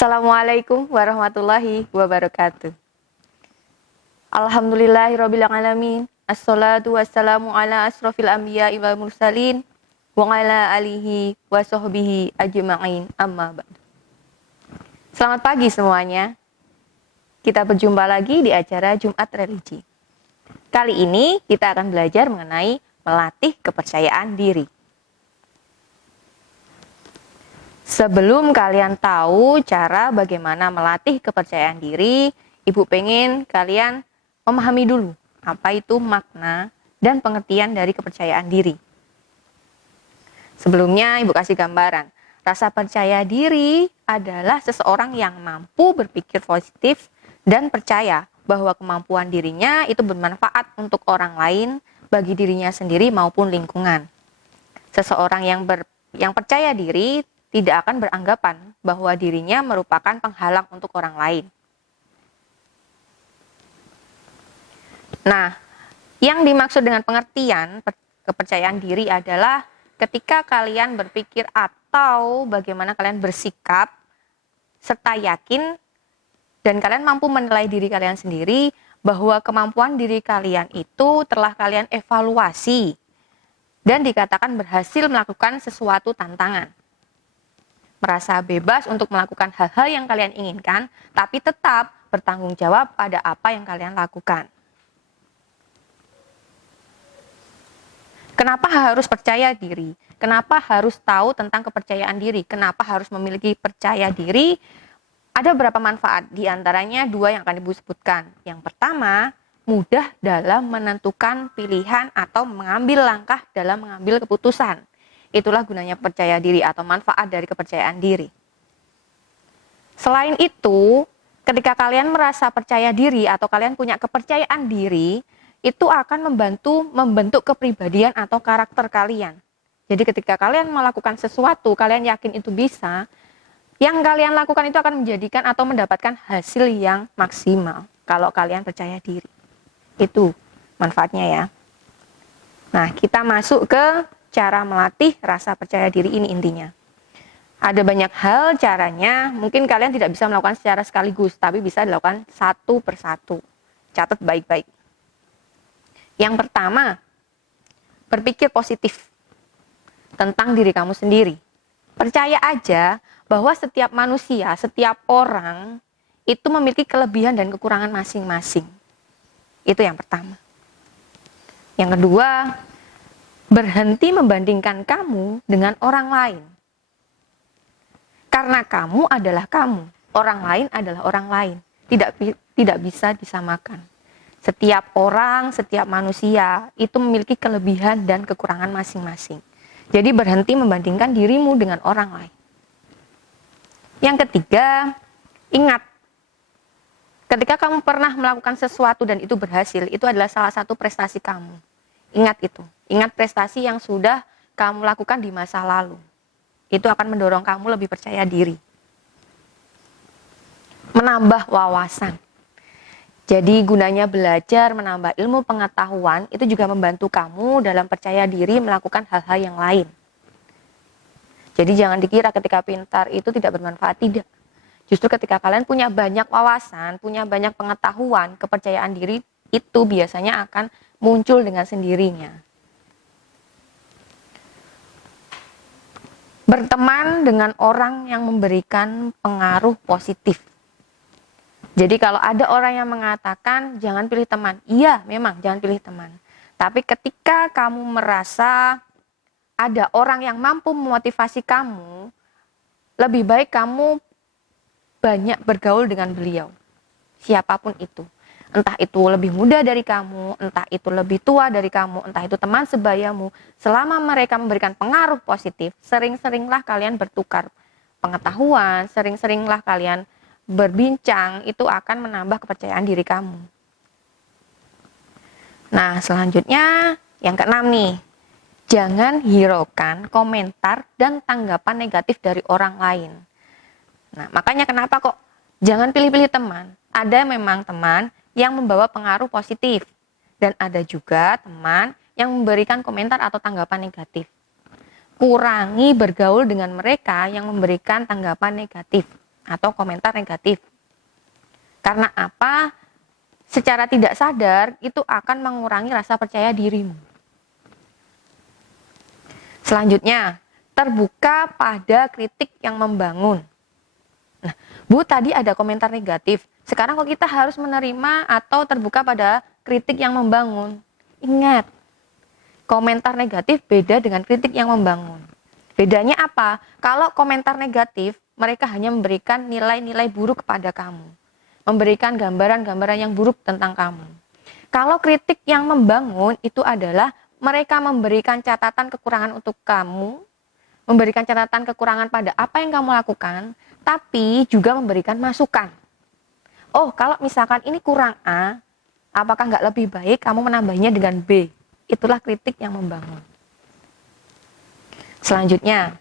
Assalamualaikum warahmatullahi wabarakatuh. Alhamdulillahirabbil alamin. Assalatu wassalamu ala asrofil anbiya'i wal mursalin wa ala alihi wa sahbihi ajma'in, amma ba'du. Selamat pagi semuanya. Kita berjumpa lagi di acara Jumat Religi. Kali ini kita akan belajar mengenai melatih kepercayaan diri. Sebelum kalian tahu cara bagaimana melatih kepercayaan diri, Ibu pengen kalian memahami dulu apa itu makna dan pengertian dari kepercayaan diri. Sebelumnya Ibu kasih gambaran. Rasa percaya diri adalah seseorang yang mampu berpikir positif dan percaya bahwa kemampuan dirinya itu bermanfaat untuk orang lain, bagi dirinya sendiri maupun lingkungan. Seseorang yang percaya diri tidak akan beranggapan bahwa dirinya merupakan penghalang untuk orang lain. Nah, yang dimaksud dengan pengertian kepercayaan diri adalah ketika kalian berpikir atau bagaimana kalian bersikap serta yakin dan kalian mampu menilai diri kalian sendiri bahwa kemampuan diri kalian itu telah kalian evaluasi dan dikatakan berhasil melakukan sesuatu tantangan. Merasa bebas untuk melakukan hal-hal yang kalian inginkan, tapi tetap bertanggung jawab pada apa yang kalian lakukan. Kenapa harus percaya diri? Kenapa harus tahu tentang kepercayaan diri? Kenapa harus memiliki percaya diri? Ada beberapa manfaat, di antaranya dua yang akan Ibu sebutkan. Yang pertama, mudah dalam menentukan pilihan atau mengambil langkah dalam mengambil keputusan. Itulah gunanya percaya diri atau manfaat dari kepercayaan diri. Selain itu, ketika kalian merasa percaya diri atau kalian punya kepercayaan diri, itu akan membentuk kepribadian atau karakter kalian. Jadi ketika kalian melakukan sesuatu, kalian yakin itu bisa, yang kalian lakukan itu akan menjadikan atau mendapatkan hasil yang maksimal kalau kalian percaya diri. Itu manfaatnya ya. Nah, kita masuk ke cara melatih rasa percaya diri ini intinya. Ada banyak hal caranya, mungkin kalian tidak bisa melakukan secara sekaligus, tapi bisa dilakukan satu persatu. Catat baik-baik. Yang pertama, berpikir positif tentang diri kamu sendiri. Percaya aja bahwa setiap manusia, setiap orang, itu memiliki kelebihan dan kekurangan masing-masing. Itu yang pertama. Yang kedua, berhenti membandingkan kamu dengan orang lain. Karena kamu adalah kamu, orang lain adalah orang lain. Tidak bisa disamakan. Setiap orang, setiap manusia itu memiliki kelebihan dan kekurangan masing-masing. Jadi berhenti membandingkan dirimu dengan orang lain. Yang ketiga, ingat, ketika kamu pernah melakukan sesuatu dan itu berhasil, itu adalah salah satu prestasi kamu. Ingat itu. Ingat prestasi yang sudah kamu lakukan di masa lalu. Itu akan mendorong kamu lebih percaya diri. Menambah wawasan. Jadi gunanya belajar, menambah ilmu pengetahuan, itu juga membantu kamu dalam percaya diri melakukan hal-hal yang lain. Jadi jangan dikira ketika pintar itu tidak bermanfaat, tidak. Justru ketika kalian punya banyak wawasan, punya banyak pengetahuan, kepercayaan diri itu biasanya akan muncul dengan sendirinya. Berteman dengan orang yang memberikan pengaruh positif. Jadi kalau ada orang yang mengatakan jangan pilih teman, iya memang jangan pilih teman. Tapi ketika kamu merasa ada orang yang mampu memotivasi kamu, lebih baik kamu banyak bergaul dengan beliau. Siapapun itu. Entah itu lebih muda dari kamu, entah itu lebih tua dari kamu, entah itu teman sebayamu. Selama mereka memberikan pengaruh positif, sering-seringlah kalian bertukar pengetahuan, sering-seringlah kalian berbincang, itu akan menambah kepercayaan diri kamu. Nah, selanjutnya yang keenam nih. Jangan hiraukan komentar dan tanggapan negatif dari orang lain. Nah, makanya kenapa kok jangan pilih-pilih teman. Ada memang teman yang membawa pengaruh positif. Dan ada juga teman yang memberikan komentar atau tanggapan negatif. Kurangi bergaul dengan mereka yang memberikan tanggapan negatif. atau komentar negatif. Karena apa? Secara tidak sadar itu akan mengurangi rasa percaya dirimu. Selanjutnya, terbuka pada kritik yang membangun. Nah, Bu, tadi ada komentar negatif. Sekarang kok kita harus menerima atau terbuka pada kritik yang membangun? Ingat, komentar negatif beda dengan kritik yang membangun. Bedanya apa? Kalau komentar negatif, mereka hanya memberikan nilai-nilai buruk kepada kamu. Memberikan gambaran-gambaran yang buruk tentang kamu. Kalau kritik yang membangun itu adalah mereka memberikan catatan kekurangan untuk kamu, memberikan catatan kekurangan pada apa yang kamu lakukan, tapi juga memberikan masukan. Oh, kalau misalkan ini kurang A, apakah nggak lebih baik kamu menambahnya dengan B? Itulah kritik yang membangun. Selanjutnya,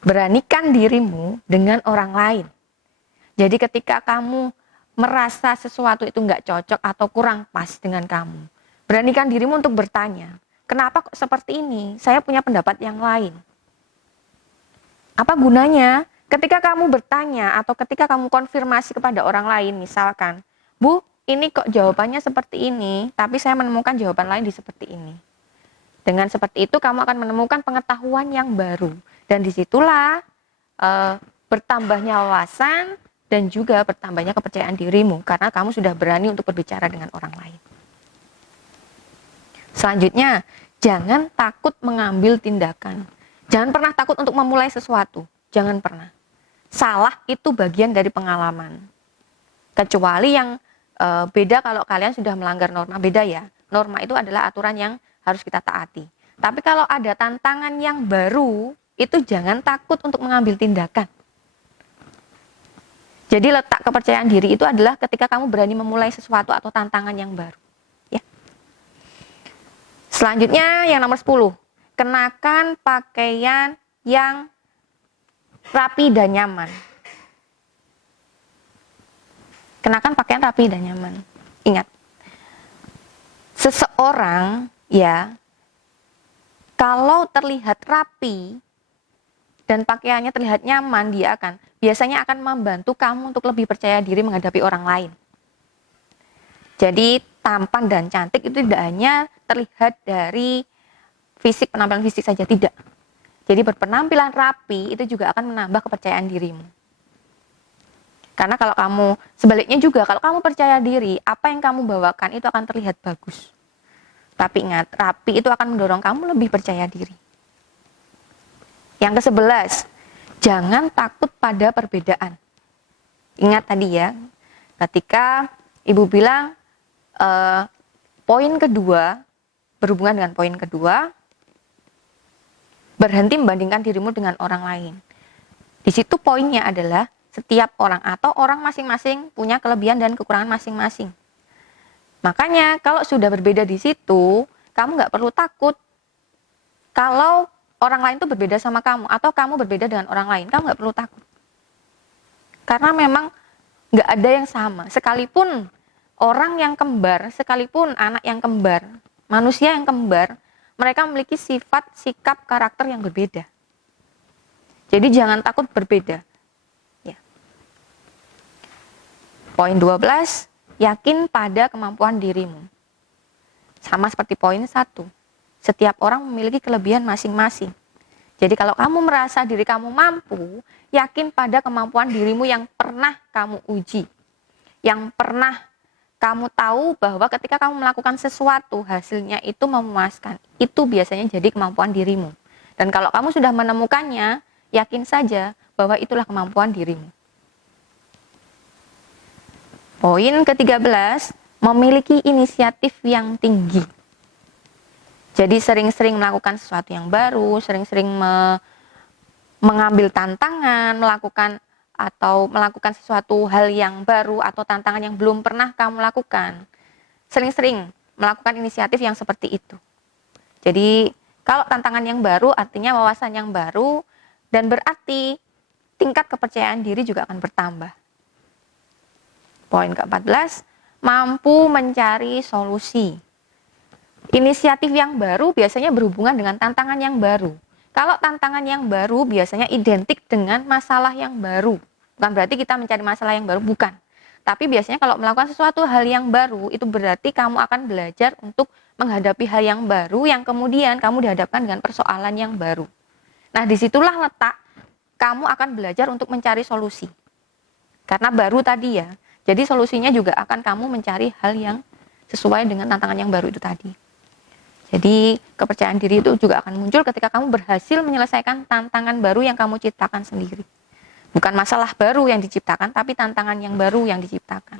beranikan dirimu dengan orang lain. Jadi ketika kamu merasa sesuatu itu nggak cocok atau kurang pas dengan kamu, beranikan dirimu untuk bertanya, kenapa kok seperti ini? Saya punya pendapat yang lain. Apa gunanya? Ketika kamu bertanya atau ketika kamu konfirmasi kepada orang lain, misalkan, Bu, ini kok jawabannya seperti ini, tapi saya menemukan jawaban lain di seperti ini. Dengan seperti itu kamu akan menemukan pengetahuan yang baru. Dan disitulah bertambahnya wawasan dan juga bertambahnya kepercayaan dirimu karena kamu sudah berani untuk berbicara dengan orang lain. Selanjutnya, jangan takut mengambil tindakan. Jangan pernah takut untuk memulai sesuatu. Jangan pernah. Salah itu bagian dari pengalaman. Kecuali yang beda kalau kalian sudah melanggar norma, beda ya. Norma itu adalah aturan yang harus kita taati. Tapi kalau ada tantangan yang baru, itu jangan takut untuk mengambil tindakan. Jadi letak kepercayaan diri itu adalah ketika kamu berani memulai sesuatu atau tantangan yang baru. Ya. Selanjutnya yang nomor 10. Kenakan pakaian yang rapi dan nyaman. Kenakan pakaian rapi dan nyaman. Ingat, seseorang ya, kalau terlihat rapi dan pakaiannya terlihat nyaman, dia biasanya akan membantu kamu untuk lebih percaya diri menghadapi orang lain. Jadi tampan dan cantik itu tidak hanya terlihat dari fisik, penampilan fisik saja, tidak. Jadi berpenampilan rapi itu juga akan menambah kepercayaan dirimu. Karena kalau kamu, sebaliknya juga, kalau kamu percaya diri, apa yang kamu bawakan itu akan terlihat bagus. Tapi ingat, rapi itu akan mendorong kamu lebih percaya diri. Yang ke-11, jangan takut pada perbedaan. Ingat tadi ya, ketika Ibu bilang, poin kedua, berhubungan dengan poin kedua, berhenti membandingkan dirimu dengan orang lain. Di situ poinnya adalah, setiap orang atau orang masing-masing punya kelebihan dan kekurangan masing-masing. Makanya kalau sudah berbeda di situ, kamu nggak perlu takut. Kalau orang lain itu berbeda sama kamu atau kamu berbeda dengan orang lain, kamu nggak perlu takut. Karena memang nggak ada yang sama. Sekalipun orang yang kembar, sekalipun anak yang kembar, manusia yang kembar, mereka memiliki sifat, sikap, karakter yang berbeda. Jadi jangan takut berbeda. Ya. Poin 12. Yakin pada kemampuan dirimu. Sama seperti poin 1. Setiap orang memiliki kelebihan masing-masing. Jadi kalau kamu merasa diri kamu mampu, yakin pada kemampuan dirimu yang pernah kamu uji. Yang pernah kamu tahu bahwa ketika kamu melakukan sesuatu, hasilnya itu memuaskan. Itu biasanya jadi kemampuan dirimu. Dan kalau kamu sudah menemukannya, yakin saja bahwa itulah kemampuan dirimu. Poin ke-13, memiliki inisiatif yang tinggi. Jadi sering-sering melakukan sesuatu yang baru, sering-sering mengambil tantangan, melakukan sesuatu hal yang baru atau tantangan yang belum pernah kamu lakukan. Sering-sering melakukan inisiatif yang seperti itu. Jadi kalau tantangan yang baru artinya wawasan yang baru dan berarti tingkat kepercayaan diri juga akan bertambah. Poin ke-14, mampu mencari solusi. Inisiatif yang baru biasanya berhubungan dengan tantangan yang baru. Kalau tantangan yang baru biasanya identik dengan masalah yang baru. Bukan berarti kita mencari masalah yang baru, bukan. Tapi biasanya kalau melakukan sesuatu hal yang baru, itu berarti kamu akan belajar untuk menghadapi hal yang baru yang kemudian kamu dihadapkan dengan persoalan yang baru. Nah, disitulah letak kamu akan belajar untuk mencari solusi. Karena baru tadi ya, jadi solusinya juga akan kamu mencari hal yang sesuai dengan tantangan yang baru itu tadi. Jadi kepercayaan diri itu juga akan muncul ketika kamu berhasil menyelesaikan tantangan baru yang kamu ciptakan sendiri. Bukan masalah baru yang diciptakan, tapi tantangan yang baru yang diciptakan.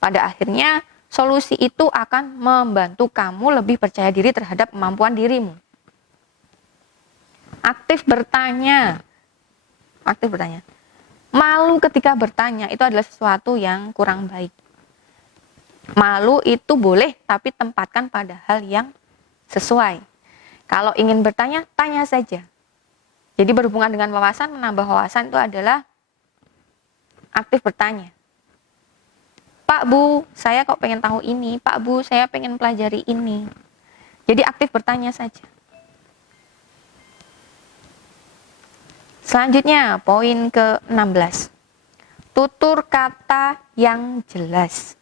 Pada akhirnya, solusi itu akan membantu kamu lebih percaya diri terhadap kemampuan dirimu. Aktif bertanya. Aktif bertanya. Malu ketika bertanya itu adalah sesuatu yang kurang baik. Malu itu boleh, tapi tempatkan pada hal yang sesuai. Kalau ingin bertanya, tanya saja. Jadi berhubungan dengan wawasan, menambah wawasan itu adalah aktif bertanya. Pak Bu, saya kok pengen tahu ini. Pak Bu, saya pengen pelajari ini. Jadi aktif bertanya saja. Selanjutnya, poin ke-16. Tutur kata yang jelas.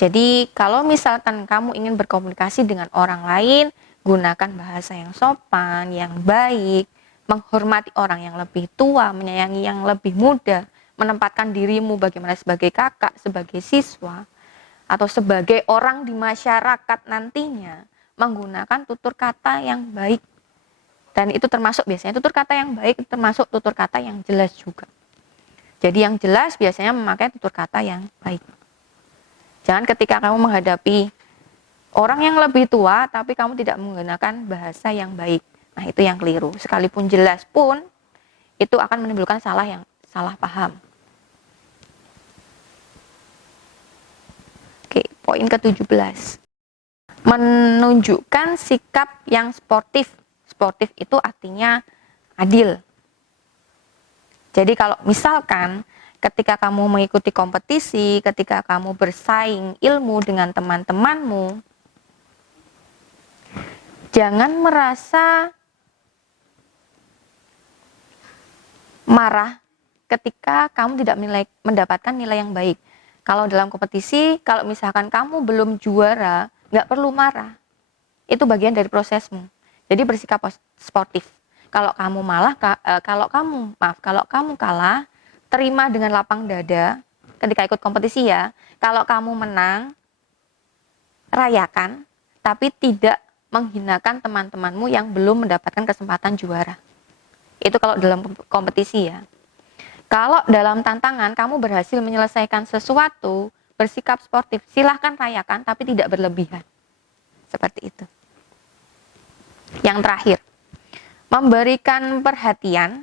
Jadi kalau misalkan kamu ingin berkomunikasi dengan orang lain, gunakan bahasa yang sopan, yang baik, menghormati orang yang lebih tua, menyayangi yang lebih muda, menempatkan dirimu bagaimana sebagai kakak, sebagai siswa, atau sebagai orang di masyarakat nantinya, menggunakan tutur kata yang baik. Dan itu termasuk biasanya tutur kata yang baik, termasuk tutur kata yang jelas juga. Jadi yang jelas biasanya memakai tutur kata yang baik. Jangan ketika kamu menghadapi orang yang lebih tua, tapi kamu tidak menggunakan bahasa yang baik. Nah, itu yang keliru. Sekalipun jelas pun, itu akan menimbulkan salah paham. Oke, poin ke-17. Menunjukkan sikap yang sportif. Sportif itu artinya adil. Jadi kalau misalkan ketika kamu mengikuti kompetisi, ketika kamu bersaing ilmu dengan teman-temanmu, jangan merasa marah ketika kamu tidak mendapatkan nilai yang baik. Kalau dalam kompetisi, kalau misalkan kamu belum juara, nggak perlu marah. Itu bagian dari prosesmu. Jadi bersikap sportif. Kalau kamu kalah, terima dengan lapang dada ketika ikut kompetisi ya. Kalau kamu menang, rayakan, tapi tidak menghinakan teman-temanmu yang belum mendapatkan kesempatan juara. Itu kalau dalam kompetisi ya. Kalau dalam tantangan kamu berhasil menyelesaikan sesuatu, bersikap sportif, silahkan rayakan, tapi tidak berlebihan. Seperti itu. Yang terakhir, memberikan perhatian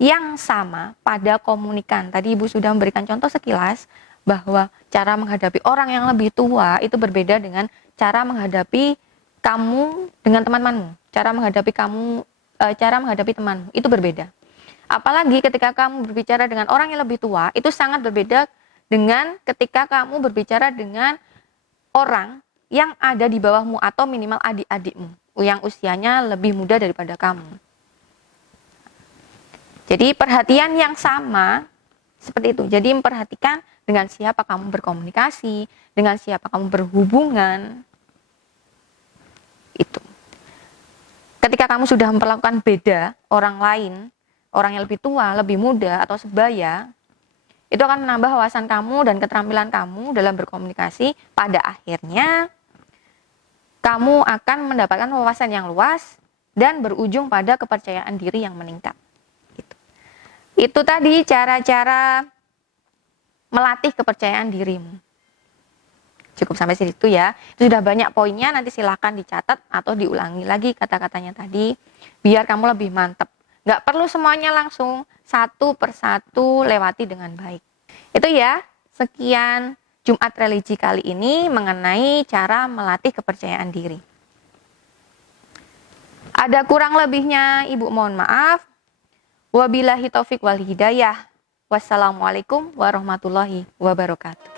yang sama pada komunikan. Tadi Ibu sudah memberikan contoh sekilas bahwa cara menghadapi orang yang lebih tua itu berbeda dengan cara menghadapi kamu dengan teman-temanmu. Cara menghadapi temanmu itu berbeda. Apalagi ketika kamu berbicara dengan orang yang lebih tua, itu sangat berbeda dengan ketika kamu berbicara dengan orang yang ada di bawahmu atau minimal adik-adikmu yang usianya lebih muda daripada kamu. Jadi perhatian yang sama seperti itu. Jadi memperhatikan dengan siapa kamu berkomunikasi, dengan siapa kamu berhubungan. Itu. Ketika kamu sudah memperlakukan beda orang lain, orang yang lebih tua, lebih muda atau sebaya, itu akan menambah wawasan kamu dan keterampilan kamu dalam berkomunikasi. Pada akhirnya kamu akan mendapatkan wawasan yang luas dan berujung pada kepercayaan diri yang meningkat. Itu tadi cara-cara melatih kepercayaan dirimu. Cukup sampai situ ya. Itu sudah banyak poinnya, nanti silahkan dicatat atau diulangi lagi kata-katanya tadi, biar kamu lebih mantap. Nggak perlu semuanya langsung satu persatu lewati dengan baik. Itu ya, sekian Jumat Religi kali ini mengenai cara melatih kepercayaan diri. Ada kurang lebihnya Ibu mohon maaf. Wabillahi taufik wal hidayah. Wassalamualaikum warahmatullahi wabarakatuh.